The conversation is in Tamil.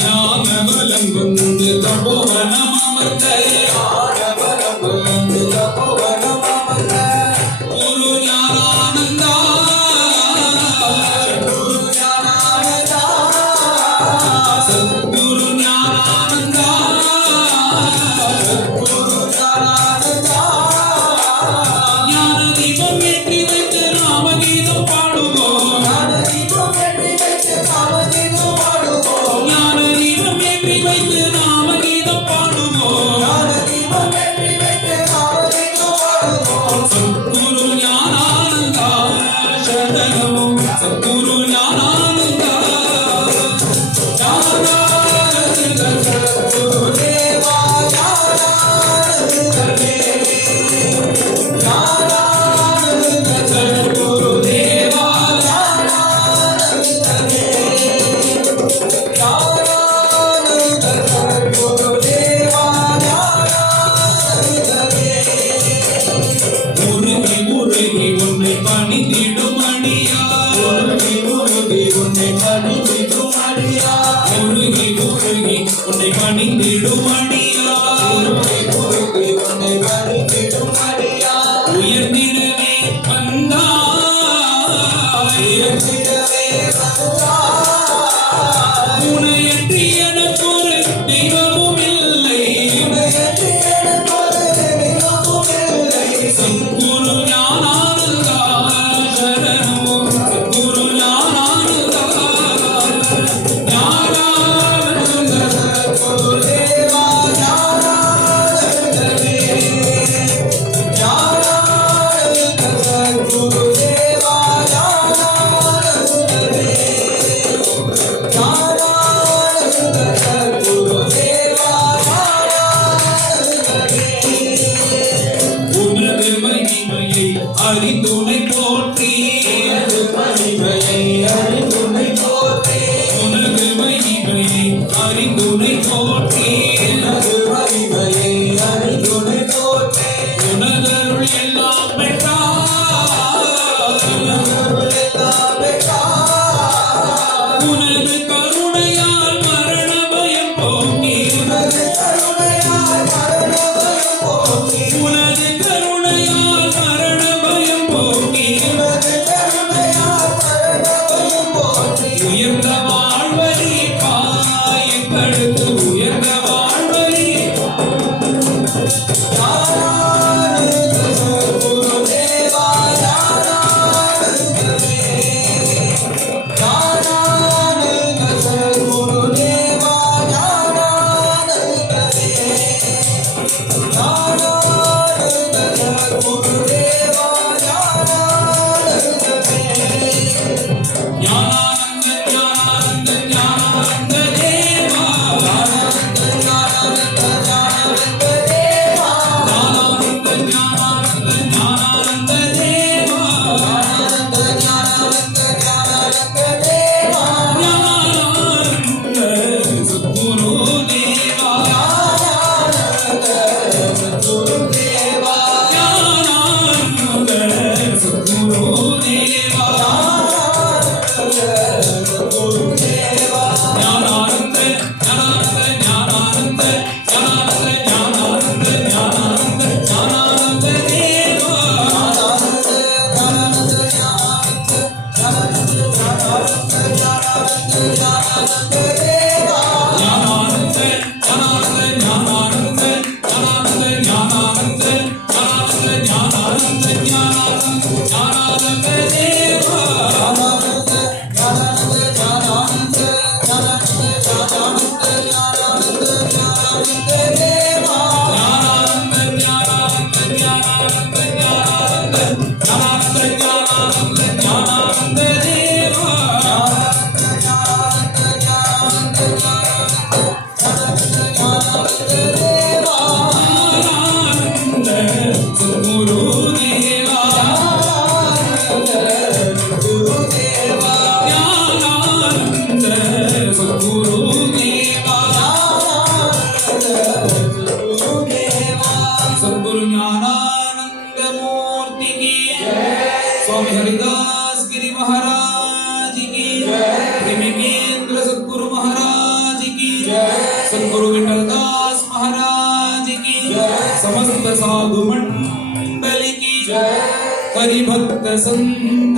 ஞானபலம் வந்து தபோவனம் அமர்ந்த குரு ஞானானந்தா சத்குரு ஞானானந்தா ஞான தீபம் ஏற்றி வைத்து நாமகீதம் பாடுவோம். ஞான தீபம் ஏற்றி வைத்து நாமகீதம் பாடுவோம். சத்குரு ஞானானந்தா சரணம் சத்குரு ஞானானந்தா சத்குரு தேவா சத்குரு தேவா முருகி முருகி உன்னை பணிந்திடும் அடியா முருகி முருகி உன்னை பணிந்திடும் அடியா முருகி முருகி உன்னை பணிந்திடும் அடியா முருகி முருகி உன்னை பணிந்திடும் அடியா உயர்ந்திடவே வந்தாய் உயர்ந்திடவே வந்தாய் உனையன்றி எனக்கு ஒரு தெய்வமும் இல்லை உனையன்றி எனக்கு ஒரு தெய்வமும் இல்லை சத்குரு ஞானானந்தா சரணம் சத்குரு ஞானானந்தா ஞானானந்த சத்குரு தேவா ஞானானந்தமே ஞானானந்த சத்குரு தேவா ஞானானந்தமே ஞானானந்த சத்குரு தேவா உனது மகிமையை அறிந்துனை போற்றி உனது மகிமையை அறிந்துனை போற்றி உனது மகிமையை அறிந்துனை போற்றி உனது மகிமையை அறிந்துனை போற்றி உனதருள் எல்லாம் பெற்றார் உனதருள் எல்லாம் பெற்றார் உனது கருணையால் மரண பயம் போக்கி உனது கருணையால் மரண பயம் போக்கி உனது கருணையால் மரண பயம் போக்கி உனது கருணையால் மரண பயம் போக்கி உயர்ந்த வாழ்வழி பாயங்களுக்கு உயர்ந்த வாழ்வழி ஞானானந்த சத்குரு தேவா ஞானானந்தமே ஞானானந்த சத்குரு தேவா ஞானானந்தமே ஞானானந்த சத்குரு தேவா ஞானானந்தமே ஞானானந்த ஞானானந்த ஞானானந்த தேவா ஞானானந்த ஞானானந்த ஞானானந்த தேவா ஞானானந்த ஞானானந்த ஞானானந்த தேவா ஞானானந்த ஞானானந்த ஞானானந்த தேவா ஞானானந்த சத்குரு தேவா ஞானானந்த சத்குரு தேவா ஞானானந்த சத்குரு தேவா சத்குரு தேவா ஞானானந்த ஞானானந்த ஞானானந்த ஞானானந்த ஞானானந்த ஞானானந்த ஞானானந்த தேவா ஞானானந்த ஞானானந்த ஞானானந்த ஞானானந்த ஞானானந்த ஞானானந்த ஞானானந்த தேவா ஞானானந்த ஞானானந்த ஞானானந்த ஞானானந்த ஞானானந்த ஞானானந்த ஞானானந்த ஞானானந்த ஞானானந்த தேவா ஞானானந்த ஞானானந்த ஞானானந்த ஞானானந்த ஞானானந்த ஞானானந்த सद्गुरु विठ्ठलदास महाराज की समस्त साधु मंडली की हरिभक्त संत